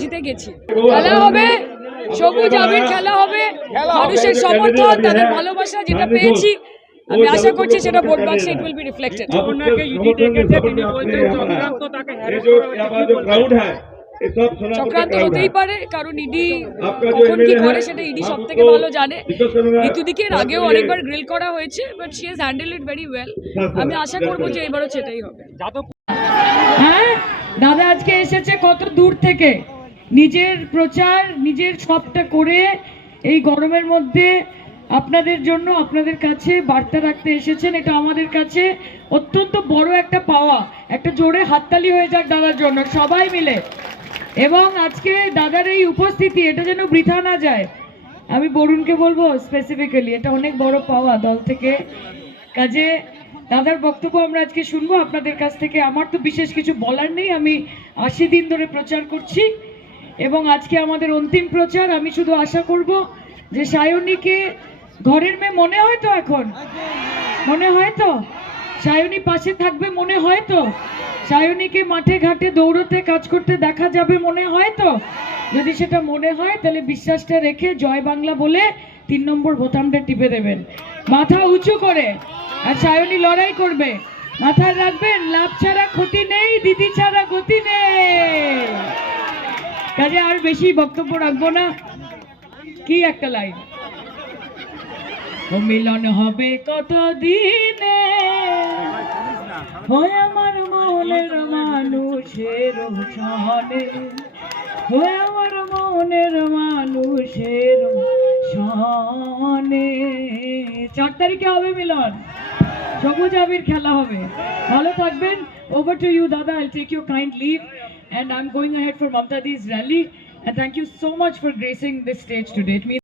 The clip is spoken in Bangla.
জিতে গেছি। খেলা হবে সবুজ খেলা হবে মানুষের সমর্থন তাদের ভালোবাসা যেটা পেয়েছি আমি আশা করছি সেটা ভোট বাক্সে ইট উইল বি রিফ্লেক্টেড চক্রান্ত হতেই পারে কারণ ইডি কখন কি করে সেটা ইডি সব থেকে ভালো জানে। ঋতুদিকের আগেও অনেকবার গ্রিল করা হয়েছে but she handle it very well আমি আশা করব যে এবারও সেটাই হবে। দাদা আজকে এসেছে কত দূর থেকে? নিজের প্রচার, নিজের সবটা করে এই গরমের মধ্যে আপনাদের জন্য আপনাদের কাছে বার্তা রাখতে এসেছেন। এটা আমাদের কাছে অত্যন্ত বড় একটা পাওয়া। একটা জোরে হাততালি হয়ে যাক দাদার জন্য, সবাই মিলে। এবং আজকে দাদার এই উপস্থিতি, এটা যেন বৃথা না যায়। আমি বরুণকে বলব স্পেসিফিক্যালি এটা অনেক বড় পাওয়া দল থেকে। কাজে দাদার বক্তব্য আমরা আজকে শুনব। আপনাদের কাছ থেকে আমার তো বিশেষ কিছু বলার নেই। আমি আশি দিন ধরে প্রচার করছি এবং আজকে আমাদের অন্তিম প্রচার। আমি শুধু আশা করব যে সায়নীকে ঘরের মেয়ে মনে হয় তো এখন? মনে হয় তো? সায়নী পাশে থাকবে মনে হয় তো? সায়নীকে মাঠে ঘাটে দৌড়তে কাজ করতে দেখা যাবে মনে হয় তো? যদি সেটা মনে হয়, তাহলে বিশ্বাসটা রেখে জয় বাংলা বলে তিন নম্বর বোতামটা টিপে দেবেন। মাথা উঁচু করে। আর সায়নী লড়াই করবে। মাথায় রাখবেন, লাভ ছাড়া ক্ষতি নেই, দিদি ছাড়া গতি নেই। কাজে আর বেশি বক্তব্য রাখব না। কি একটা লাইন? মিলন হবে কত দিনে হয় আমার মনের মানুষের সনে হয় আমার মনের মানুষের সনে চার তারিখে হবে মিলন। সবুজ আবির খেলা হবে। ভালো থাকবেন। ওভার টু ইউ দাদা। I take you kind leave I'm going ahead for Mamta Di's rally. And thank you so much for gracing this stage today. It means